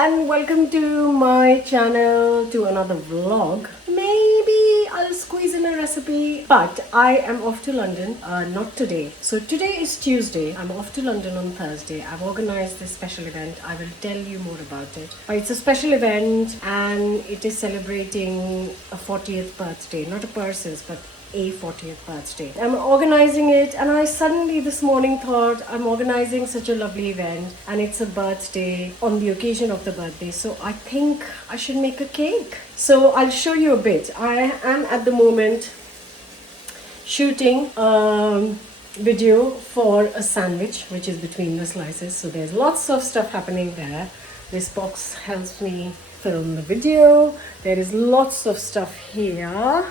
and welcome to my channel, to another vlog. Maybe I'll squeeze in a recipe, but I am off to London, not today. So today is Tuesday. I'm off to London on Thursday. I've organized this special event. I will tell you more about it. But it's a special event and it is celebrating a 40th birthday, not a person's, but a 40th birthday. I'm organizing it, and I suddenly this morning thought I'm organizing such a lovely event and it's a birthday on the occasion of the birthday, so I think I should make a cake. So I'll show you a bit. I am at the moment shooting a video for a sandwich which is between the slices, so there's lots of stuff happening there. This box helps me film the video. There is lots of stuff here.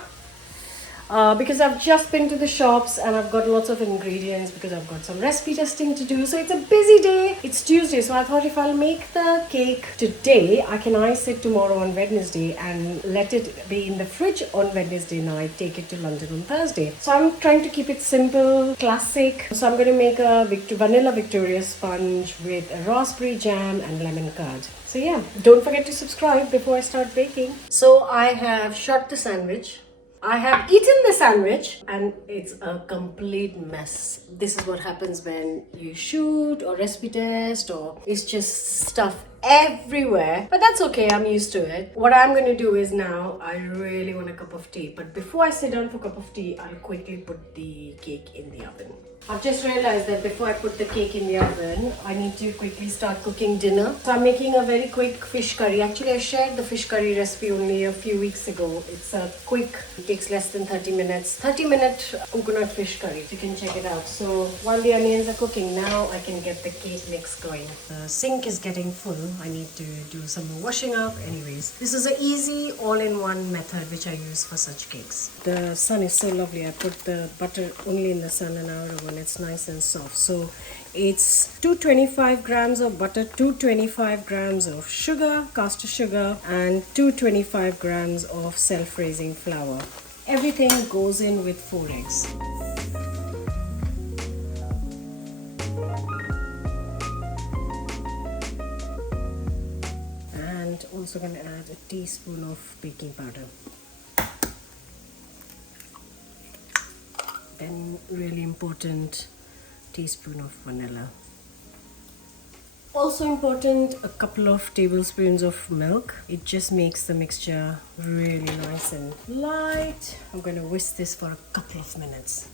Because I've just been to the shops and I've got lots of ingredients because I've got some recipe testing to do. So it's a busy day. It's Tuesday, so I thought if I'll make the cake today, I can ice it tomorrow on Wednesday and let it be in the fridge on Wednesday night, take it to London on Thursday. So I'm trying to keep it simple, classic. So I'm going to make a vanilla Victoria sponge with a raspberry jam and lemon curd. So yeah, don't forget to subscribe before I start baking. So I have shot the sandwich. I have eaten the sandwich and it's a complete mess. This is what happens when you shoot or recipe test, or it's just stuff everywhere, but that's okay, I'm used to it. What I'm going to do is now I really want a cup of tea, but before I sit down for a cup of tea, I'll quickly put the cake in the oven. I've just realized that before I put the cake in the oven, I need to quickly start cooking dinner. So I'm making a very quick fish curry. Actually, I shared the fish curry recipe only a few weeks ago. It's a quick, it takes less than 30 minutes. 30-minute coconut fish curry. You can check it out. So while the onions are cooking, now I can get the cake mix going. The sink is getting full. I need to do some more washing up. Anyways, this is an easy all-in-one method which I use for such cakes. The sun is so lovely. I put the butter only in the sun an hour ago. It's nice and soft. So it's 225 grams of butter, 225 grams of sugar, caster sugar, and 225 grams of self-raising flour. Everything goes in with 4 eggs. And also going to add a teaspoon of baking powder. Then really important, teaspoon of vanilla. Also important, a couple of tablespoons of milk. It just makes the mixture really nice and light. I'm going to whisk this for a couple of minutes.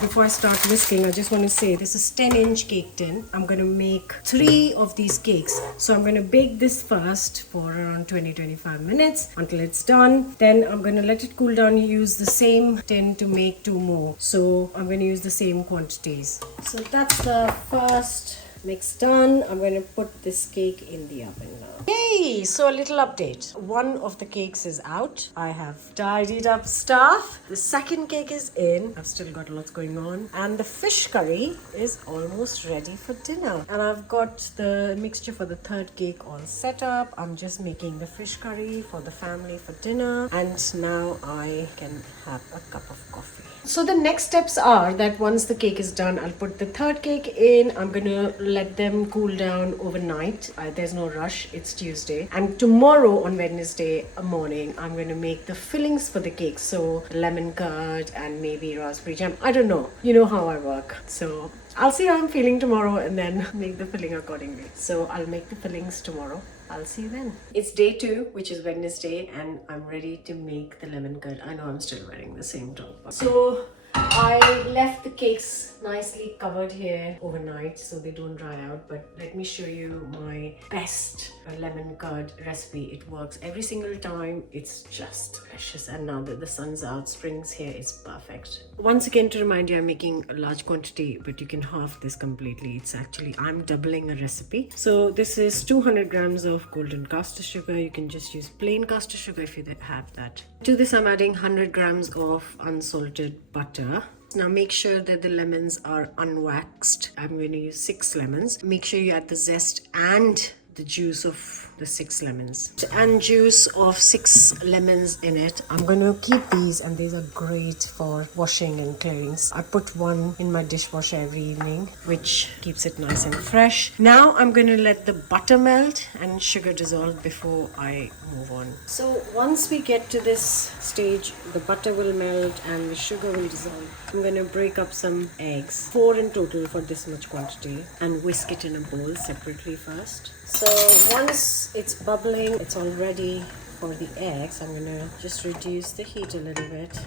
Before I start whisking, I just want to say this is 10-inch cake tin. I'm going to make 3 of these cakes. So I'm going to bake this first for around 20-25 minutes until it's done. Then I'm going to let it cool down. Use the same tin to make 2 more. So I'm going to use the same quantities. So that's the first mix done. I'm going to put this cake in the oven now. Yay! So a little update. One of the cakes is out. I have tidied up stuff. The second cake is in. I've still got lots going on. And the fish curry is almost ready for dinner. And I've got the mixture for the third cake all set up. I'm just making the fish curry for the family for dinner. And now I can have a cup of coffee. So the next steps are that once the cake is done, I'll put the third cake in. I'm going to let them cool down overnight. There's no rush. It's Tuesday. And tomorrow on Wednesday morning, I'm going to make the fillings for the cake. So lemon curd and maybe raspberry jam. I don't know. You know how I work. So I'll see how I'm feeling tomorrow and then make the filling accordingly. So I'll make the fillings tomorrow. I'll see you then. It's day 2, which is Wednesday, and I'm ready to make the lemon curd. I know I'm still wearing the same top. So I left the cakes nicely covered here overnight so they don't dry out, but let me show you my best lemon curd recipe. It works every single time. It's just delicious, and now that the sun's out, spring's here, it's perfect. Once again, to remind you, I'm making a large quantity, but you can half this completely. It's actually, I'm doubling a recipe. So this is 200 grams of golden caster sugar. You can just use plain caster sugar if you have that. To this, I'm adding 100 grams of unsalted butter. Now make sure that the lemons are unwaxed. I'm going to use 6 lemons. Make sure you add the zest and the juice of the 6 lemons. And juice of 6 lemons in it. I'm going to keep these, and these are great for washing and clearings. I put one in my dishwasher every evening, which keeps it nice and fresh. Now I'm going to let the butter melt and sugar dissolve before I move on. So once we get to this stage, the butter will melt and the sugar will dissolve. I'm going to break up some eggs, 4 in total for this much quantity, and whisk it in a bowl separately first. So once it's bubbling, it's all ready for the eggs. I'm going to just reduce the heat a little bit,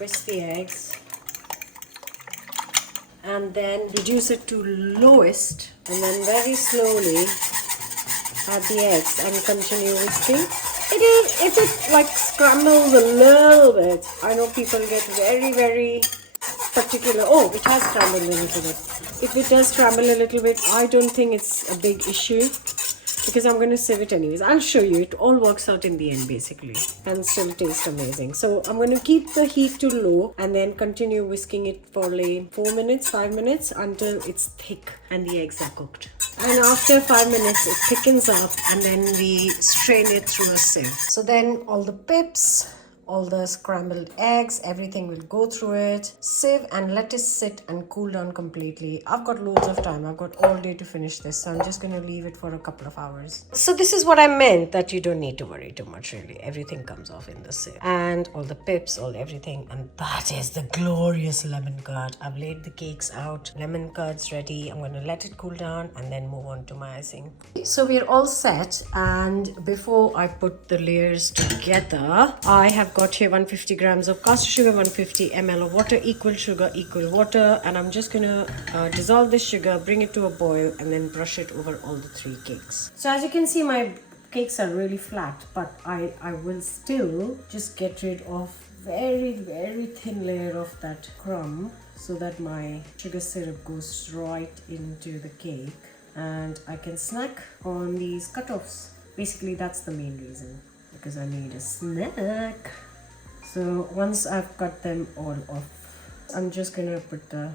whisk the eggs, and then reduce it to lowest, and then very slowly add the eggs and continue whisking. If it like scrambles a little bit, I know people get very particular. Oh, it has scrambled a little bit. If it does scramble a little bit, I don't think it's a big issue, because I'm going to sieve it anyways. I'll show you. It all works out in the end basically, and still tastes amazing. So I'm going to keep the heat to low and then continue whisking it for like 4 minutes, 5 minutes, until it's thick and the eggs are cooked. And after 5 minutes it thickens up, and then we strain it through a sieve. So then all the pips, all the scrambled eggs, everything will go through it, sieve, and let it sit and cool down completely. I've got loads of time. I've got all day to finish this, so I'm just going to leave it for a couple of hours. So this is what I meant, that you don't need to worry too much really. Everything comes off in the sieve, and all the pips, all everything, and that is the glorious lemon curd. I've laid the cakes out. Lemon curd's ready. I'm going to let it cool down and then move on to my icing. So we're all set, and before I put the layers together, I have got here 150 grams of caster sugar, 150 ml of water, equal sugar, equal water, and I'm just gonna dissolve the sugar, bring it to a boil, and then brush it over all the 3 cakes. So as you can see, my cakes are really flat, but I will still just get rid of very thin layer of that crumb, so that my sugar syrup goes right into the cake and I can snack on these cut-offs. Basically that's the main reason, because I need a snack. So once I've cut them all off, I'm just gonna put the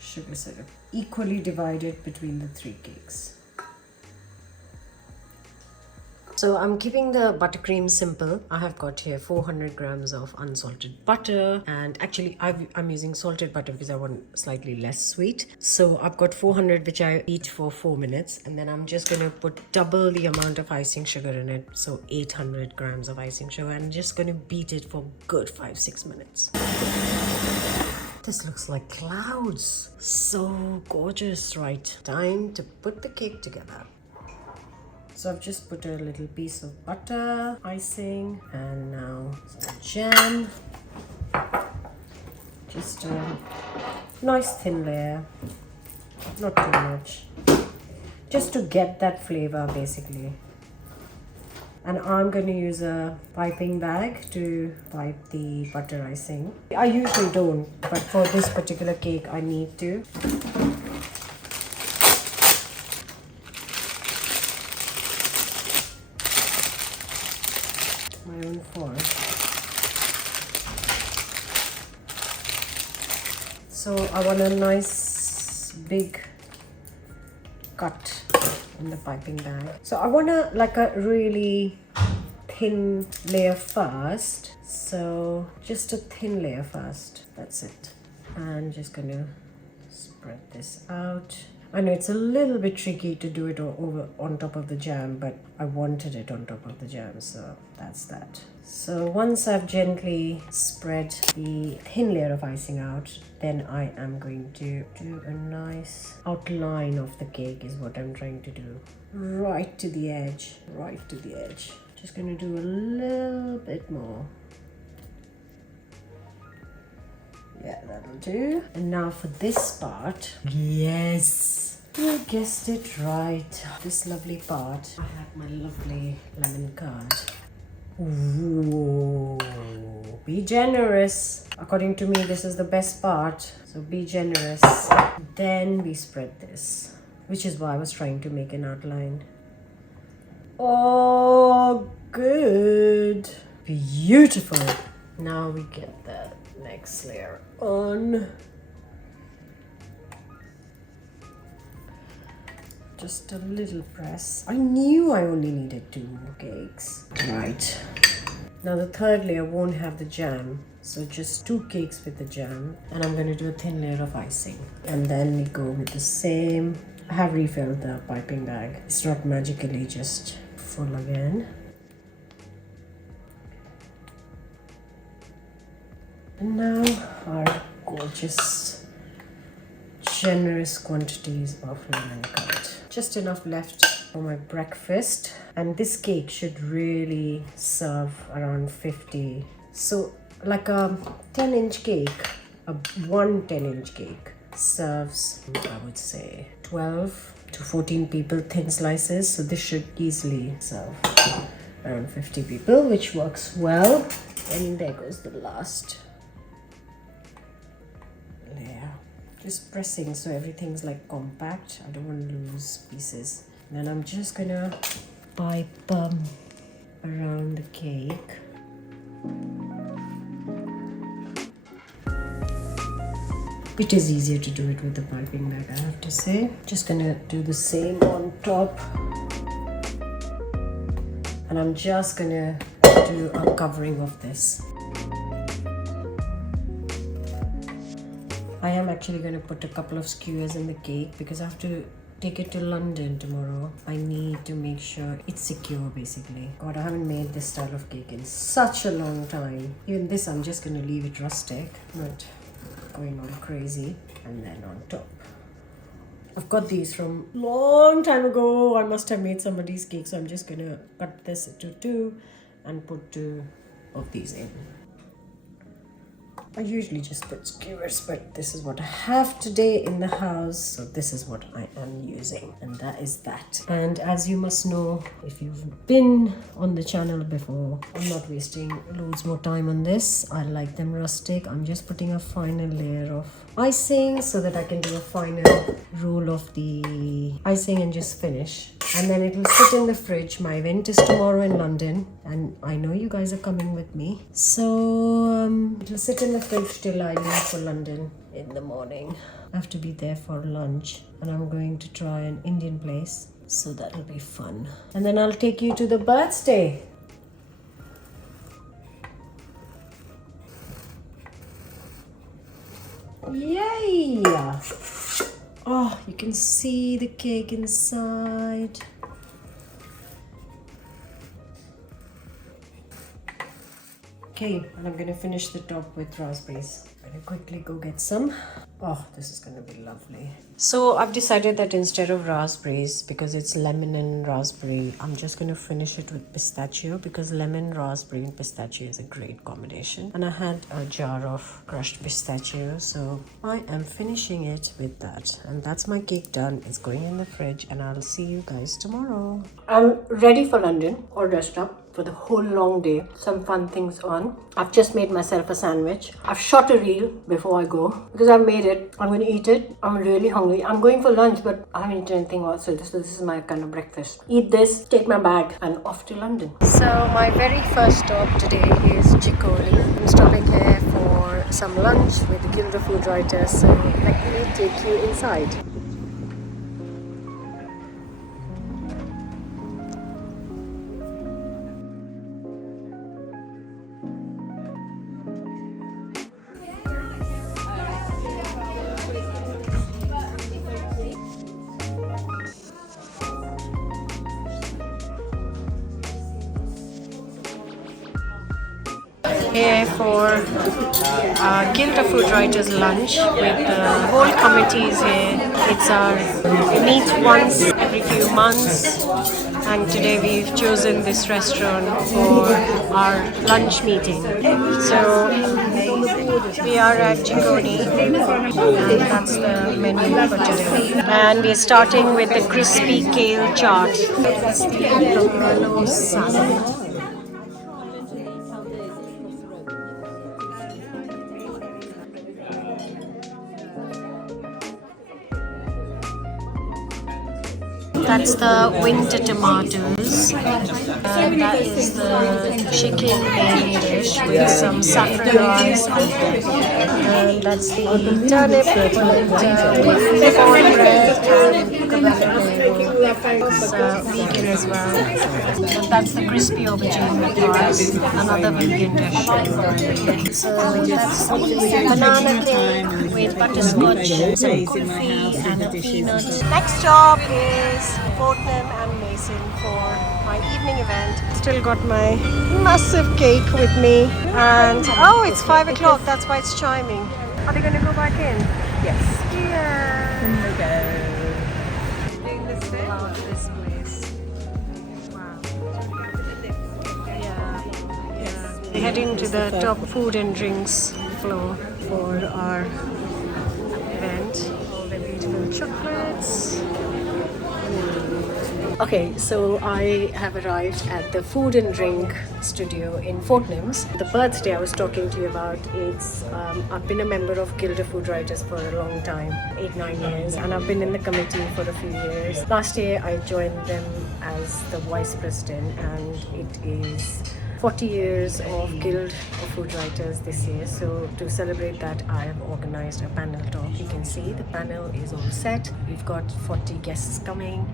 sugar syrup equally divided between the 3 cakes. So I'm keeping the buttercream simple. I have got here 400 grams of unsalted butter, and actually I'm using salted butter because I want slightly less sweet. So I've got 400, which I heat for 4 minutes, and then I'm just going to put double the amount of icing sugar in it, so 800 grams of icing sugar, and just going to beat it for good 5-6 minutes. This looks like clouds. So gorgeous, right? Time to put the cake together. So I've just put a little piece of butter, icing, and now some jam. Just a nice thin layer, not too much, just to get that flavor basically. And I'm going to use a piping bag to pipe the butter icing. I usually don't, but for this particular cake I need to. My own fork. So I want a nice big cut in the piping bag. So I want like a really thin layer first. So just a thin layer first. That's it. And just gonna spread this out. I know it's a little bit tricky to do it over on top of the jam, but I wanted it on top of the jam, so that's that. So once I've gently spread the thin layer of icing out, then I am going to do a nice outline of the cake is what I'm trying to do. Right to the edge, right to the edge. Just going to do a little bit more. Yeah, that'll do. And now for this part. Yes! You guessed it right. This lovely part. I have my lovely lemon curd. Ooh. Be generous. According to me, this is the best part. So be generous. Then we spread this. Which is why I was trying to make an outline. Oh, good. Beautiful. Now we get the next layer on. Just a little press. I knew I only needed 2 more cakes. Right. Now the third layer won't have the jam. So just 2 cakes with the jam. And I'm going to do a thin layer of icing. And then we go with the same. I have refilled the piping bag. It's not magically just full again. And now our gorgeous, generous quantities of lemon curd. Just enough left for my breakfast. And this cake should really serve around 50. So like a 10-inch cake, one 10-inch cake serves, I would say, 12 to 14 people, thin slices. So this should easily serve around 50 people, which works well. And there goes the last layer. Just pressing so everything's like compact. I don't want to lose pieces. Then I'm just gonna pipe around the cake. It is easier to do it with the piping bag, I have to say. Just gonna do the same on top. And I'm just gonna do a covering of this. I am actually going to put a couple of skewers in the cake because I have to take it to London tomorrow. I need to make sure it's secure basically. God, I haven't made this style of cake in such a long time. Even this, I'm just going to leave it rustic, not going all crazy. And then on top, I've got these from long time ago. I must have made somebody's cake, so I'm just going to cut this into 2 and put 2 of these in. I usually just put skewers, but this is what I have today in the house, so this is what I am using, and that is that. And as you must know, if you've been on the channel before, I'm not wasting loads more time on this. I like them rustic. I'm just putting a final layer of icing so that I can do a final roll of the icing and just finish. And then it will sit in the fridge. My event is tomorrow in London, and I know you guys are coming with me, so it will sit in the fridge till I leave for London in the morning. I have to be there for lunch, and I'm going to try an Indian place, so that'll be fun. And then I'll take you to the birthday. Yay! Oh, you can see the cake inside. Okay, and I'm gonna finish the top with raspberries. I'm gonna quickly go get some. Oh, this is gonna be lovely. So I've decided that instead of raspberries, because it's lemon and raspberry, I'm just gonna finish it with pistachio, because lemon, raspberry and pistachio is a great combination. And I had a jar of crushed pistachio, so I am finishing it with that. And that's my cake done. It's going in the fridge, and I'll see you guys tomorrow. I'm ready for London, all dressed up for the whole long day. Some fun things on. I've just made myself a sandwich. I've shot a reel before I go because I've made it. I'm going to eat it. I'm really hungry. I'm going for lunch, but I haven't eaten anything also. This is my kind of breakfast. Eat this, take my bag, and off to London. So my very first stop today is Chikoli. I'm stopping here for some lunch with the Guild of Food Writers. So let me take you inside. Here for Guild of Food Writers lunch with the whole committee is here. It's our meet once every few months, and today we've chosen this restaurant for our lunch meeting. So we are at Chikoni, and that's the menu for today. And we're starting with the crispy kale chaat. That's the pomelo salad. That's the winter tomatoes, and that is the chicken main dish with some saffron rice, and that's the turnip with cornbread and cabana. It's vegan as well. And that's the crispy aubergine with rice, another vegan dish. So that's banana cake with butterscotch, some kulfi and a peanut. Next stop is Fortnum and Mason for my evening event. Still got my massive cake with me. And oh, it's 5 o'clock, that's why it's chiming. Are they going to go back in? Yes. Yeah. In we go. Wow, this place. Wow. Yeah. We're heading to the top food and drinks floor for our event. All the beautiful chocolates. Okay, so I have arrived at the food and drink studio in Fortnum's. The birthday I was talking to you about, I've been a member of Guild of Food Writers for a long time, 8-9 years, and I've been in the committee for a few years. Last year I joined them as the vice president, and it is 40 years of Guild of Food Writers this year. So to celebrate that, I have organized a panel talk. You can see the panel is all set. We've got 40 guests coming.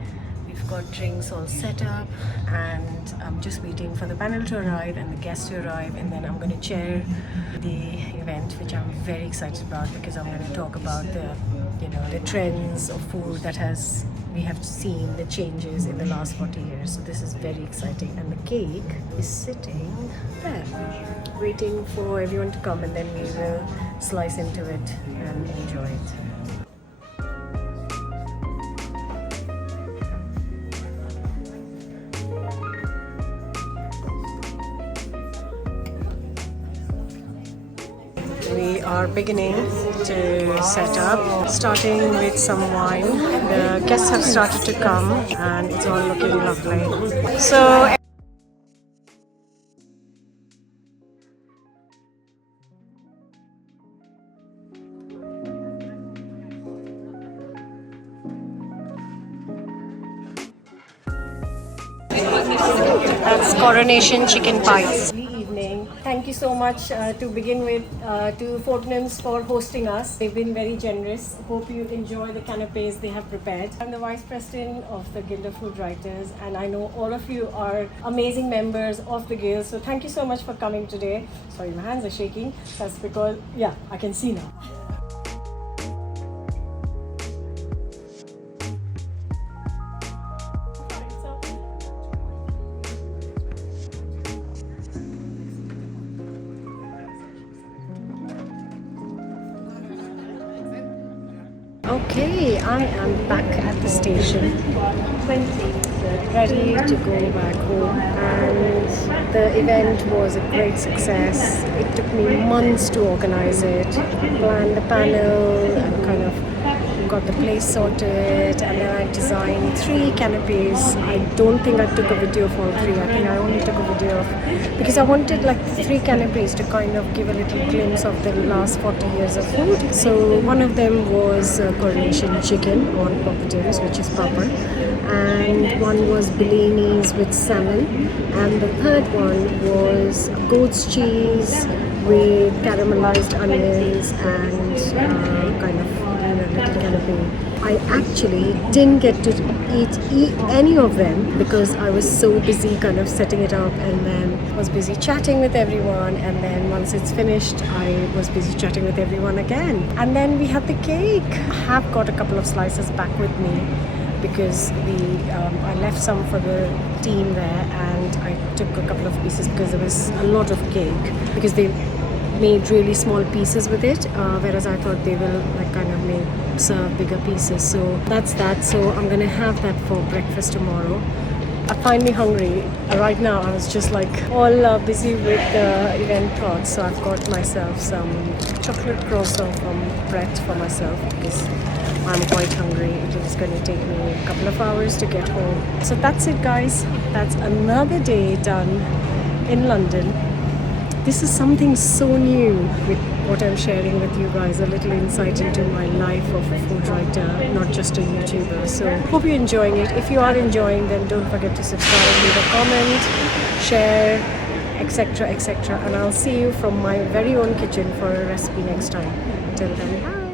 We've got drinks all set up, and I'm just waiting for the panel to arrive and the guests to arrive, and then I'm going to chair the event, which I'm very excited about, because I'm going to talk about the trends of food that we have seen, the changes in the last 40 years. So this is very exciting, and the cake is sitting there waiting for everyone to come, and then we will slice into it and enjoy it. We are beginning to set up, starting with some wine. The guests have started to come, and it's all looking lovely. So that's coronation chicken pies. Evening. Thank you so much to begin with to Fortnum's for hosting us. They've been very generous. Hope you enjoy the canapes they have prepared. I'm the vice president of the Guild of Food Writers, and I know all of you are amazing members of the guild. So thank you so much for coming today. Sorry, my hands are shaking. That's because, yeah, I can see now. Okay, I am back at the station, ready to go back home, and the event was a great success. It took me months to organize it, plan the panel, and kind of got the place sorted, and then I designed 3 canopies. I don't think I took a video of all 3. I think I only took a video of, because I wanted like 3 canopies to kind of give a little glimpse of the last 40 years of food. So one of them was coronation chicken on poppadoms, which is papa, and one was Bellinis with salmon, and the third one was goat's cheese with caramelized onions and kind of little canopy. I actually didn't get to eat any of them because I was so busy kind of setting it up, and then was busy chatting with everyone, and then once it's finished I was busy chatting with everyone again, and then we had the cake. I have got a couple of slices back with me because I left some for the team there, and I took a couple of pieces because there was a lot of cake, because they made really small pieces with it, whereas I thought they will like kind of serve bigger pieces. So that's that. So I'm gonna have that for breakfast tomorrow. I find me hungry right now. I was just like all busy with the event thoughts, so I've got myself some chocolate croissant from Brett for myself because I'm quite hungry. It is going to take me a couple of hours to get home. So that's it, guys. That's another day done in London. This is something so new with what I'm sharing with you guys, a little insight into my life of a food writer, not just a YouTuber. So hope you're enjoying it. If you are enjoying, then don't forget to subscribe, leave a comment, share, etc., etc. And I'll see you from my very own kitchen for a recipe next time. Till then, bye.